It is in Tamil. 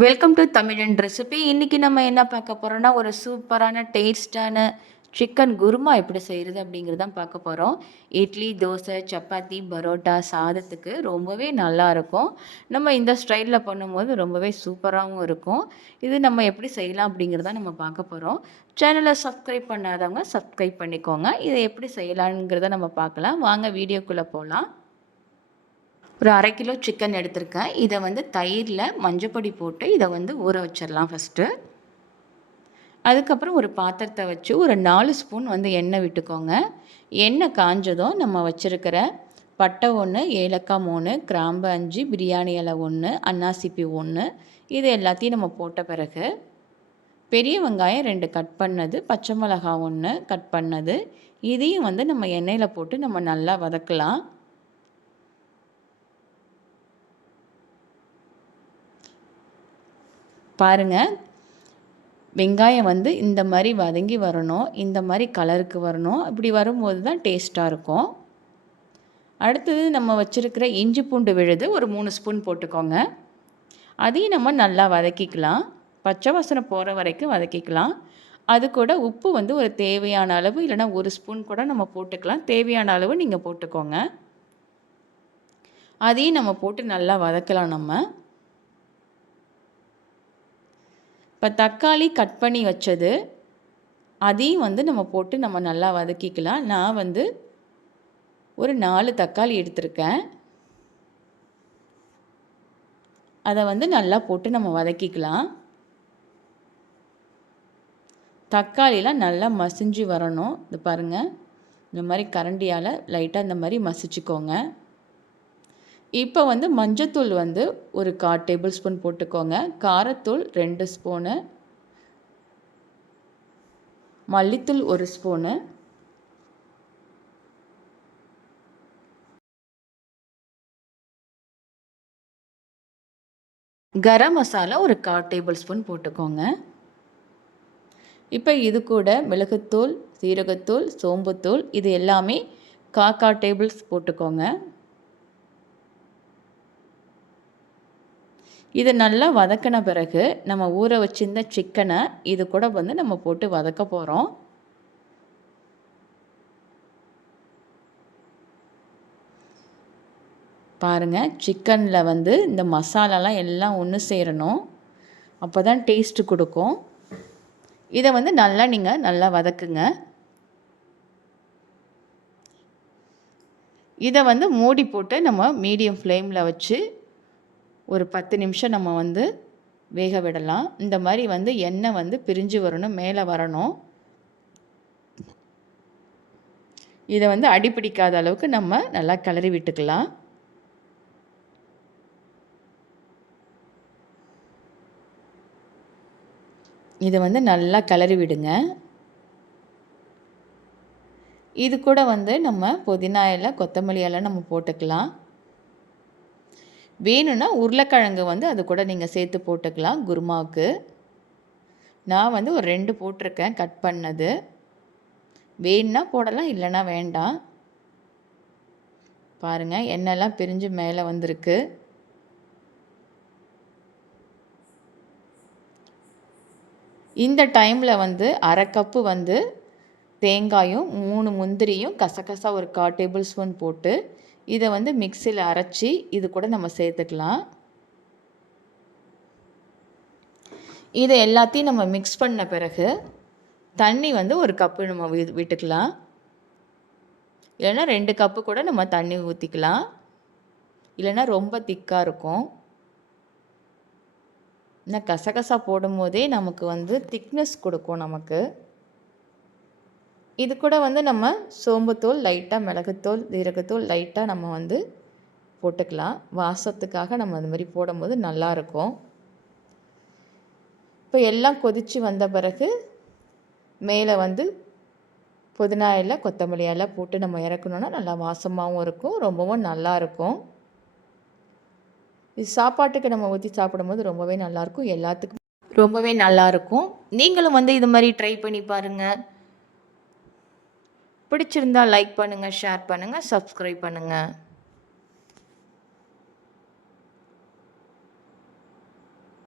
வெல்கம் டு தமிழன் ரெசிபி. இன்றைக்கி நம்ம என்ன பார்க்க போகிறோன்னா, ஒரு சூப்பரான டேஸ்டான சிக்கன் குருமா எப்படி செய்கிறது அப்படிங்கிறது தான் பார்க்க போகிறோம். இட்லி, தோசை, சப்பாத்தி, பரோட்டா, சாதத்துக்கு ரொம்பவே நல்லாயிருக்கும். நம்ம இந்த ஸ்டைலில் பண்ணும்போது ரொம்பவே சூப்பராகவும் இருக்கும். இது நம்ம எப்படி செய்யலாம் அப்படிங்கிறத நம்ம பார்க்க போகிறோம். சேனலை சப்ஸ்கிரைப் பண்ணாதவங்க சப்ஸ்கிரைப் பண்ணிக்கோங்க. இதை எப்படி செய்யலாங்கிறத நம்ம பார்க்கலாம். வாங்க வீடியோக்குள்ளே போகலாம். ஒரு 1/2 கிலோ சிக்கன் எடுத்திருக்கேன். இதை வந்து தயிரில் மஞ்சப்பொடி போட்டு இதை வந்து ஊற வச்சிடலாம் ஃபஸ்ட்டு. அதுக்கப்புறம் ஒரு பாத்திரத்தை வச்சு ஒரு 4 ஸ்பூன் வந்து எண்ணெய் விட்டுக்கோங்க. எண்ணெய் காஞ்சதும் நம்ம வச்சுருக்கிற பட்டை 1, ஏலக்காய் 3, கிராம்பு 5, பிரியாணி இலை 1, அன்னாசிப்பூ 1, இது எல்லாத்தையும் நம்ம போட்ட பிறகு பெரிய வெங்காயம் 2 கட் பண்ணது, பச்சை மிளகாய் 1 கட் பண்ணது, இதையும் வந்து நம்ம எண்ணெயில் போட்டு நம்ம நல்லா வதக்கலாம். பாருங்கள், வெங்காயம் வந்து இந்த மாதிரி வதங்கி வரணும், இந்த மாதிரி கலருக்கு வரணும். இப்படி வரும்போது தான் டேஸ்ட்டாக இருக்கும். அடுத்தது நம்ம வச்சுருக்கிற இஞ்சி பூண்டு விழுது ஒரு 3 ஸ்பூன் போட்டுக்கோங்க. அதையும் நம்ம நல்லா வதக்கிக்கலாம். பச்சை வாசனை போகிற வரைக்கும் வதக்கிக்கலாம். அது கூட உப்பு வந்து ஒரு தேவையான அளவு, இல்லைனா 1 ஸ்பூன் கூட நம்ம போட்டுக்கலாம். தேவையான அளவு நீங்கள் போட்டுக்கோங்க. அதையும் நம்ம போட்டு நல்லா வதக்கலாம். நம்ம இப்போ தக்காளி கட் பண்ணி வச்சது அதையும் வந்து நம்ம போட்டு நம்ம நல்லா வதக்கிக்கலாம். நான் வந்து ஒரு 4 தக்காளி எடுத்திருக்கேன். அதை வந்து நல்லா போட்டு நம்ம வதக்கிக்கலாம். தக்காளிலாம் நல்லா மசிஞ்சு வரணும். இது பாருங்கள், இந்த மாதிரி கரண்டியால் லைட்டாக இந்த மாதிரி மசிச்சுக்கோங்க. இப்போ வந்து மஞ்சத்தூள் வந்து ஒரு 1/4 டேபிள் ஸ்பூன் போட்டுக்கோங்க. காரத்தூள் 2 ஸ்பூனு, மல்லித்தூள் 1 ஸ்பூனு, கரம் மசாலா ஒரு 1/4 டேபிள் ஸ்பூன் போட்டுக்கோங்க. இப்போ இது கூட மிளகுத்தூள், சீரகத்தூள், சோம்புத்தூள் இது எல்லாமே 1/4 டேபிள்ஸ் போட்டுக்கோங்க. இதை நல்லா வதக்கின பிறகு நம்ம ஊற வச்சிருந்த சிக்கனை இது கூட வந்து நம்ம போட்டு வதக்க போகிறோம். பாருங்கள், சிக்கனில் வந்து இந்த மசாலாலாம் எல்லாம் ஒன்று சேரணும். அப்போ தான் டேஸ்ட்டு கொடுக்கும். இதை வந்து நீங்கள் நல்லா வதக்குங்க. இதை வந்து மூடி போட்டு நம்ம மீடியம் ஃப்ளேமில் வச்சு ஒரு 10 நிமிஷம் நம்ம வந்து வேக விடலாம். இந்த மாதிரி வந்து எண்ணெய் வந்து பிரிஞ்சு வரணும், மேலே வரணும். இதை வந்து அடி பிடிக்காத அளவுக்கு நம்ம நல்லா கிளறி விட்டுக்கலாம். இதை வந்து நல்லா கிளறி விடுங்க. இது கூட வந்து நம்ம புதினா இலை, கொத்தமல்லி இலை நம்ம போட்டுக்கலாம். வேணும்னா உருளைக்கிழங்கு வந்து அது கூட நீங்கள் சேர்த்து போட்டுக்கலாம் குருமாவுக்கு. நான் வந்து ஒரு 2 போட்டிருக்கேன் கட் பண்ணது. வேணுன்னா போடலாம், இல்லைன்னா வேண்டாம். பாருங்கள், எண்ணெய்லாம் பிரிஞ்சு மேலே வந்திருக்கு. இந்த டைமில் வந்து 1/2 கப்பு வந்து தேங்காயும் 3 முந்திரியும் கசகசா ஒரு 1/4 டேபிள் ஸ்பூன் போட்டு இதை வந்து மிக்சியில் அரைச்சி இது கூட நம்ம சேர்த்துக்கலாம். இதை எல்லாத்தையும் நம்ம மிக்ஸ் பண்ண பிறகு தண்ணி வந்து ஒரு கப்பு நம்ம விட்டுக்கலாம். இல்லைன்னா 2 கப்பு கூட நம்ம தண்ணி ஊற்றிக்கலாம். இல்லைன்னா ரொம்ப திக்காக இருக்கும். இந்த கசகசா போடும்போதே நமக்கு வந்து திக்னஸ் கொடுக்கும் நமக்கு. இது கூட வந்து நம்ம சோம்புத்தூள் லைட்டாக, மிளகுத்தூள், ஜீரகத்தூள் லைட்டாக நம்ம வந்து போட்டுக்கலாம். வாசத்துக்காக நம்ம அது மாதிரி போடும்போது நல்லாயிருக்கும். இப்போ எல்லாம் கொதித்து வந்த பிறகு மேலே வந்து புதினா இலை, கொத்தமல்லி இலை போட்டு நம்ம இறக்கணுன்னா நல்லா வாசமாகவும் இருக்கும், ரொம்பவும் நல்லாயிருக்கும். இது சாப்பாட்டுக்கு நம்ம ஊற்றி சாப்பிடும்போது ரொம்பவே நல்லாயிருக்கும். எல்லாத்துக்கும் ரொம்பவே நல்லாயிருக்கும். நீங்களும் வந்து இது மாதிரி ட்ரை பண்ணி பாருங்கள். பிடிச்சிருந்தா லைக் பண்ணுங்கள், ஷேர் பண்ணுங்கள், சப்ஸ்கிரைப் பண்ணுங்கள்.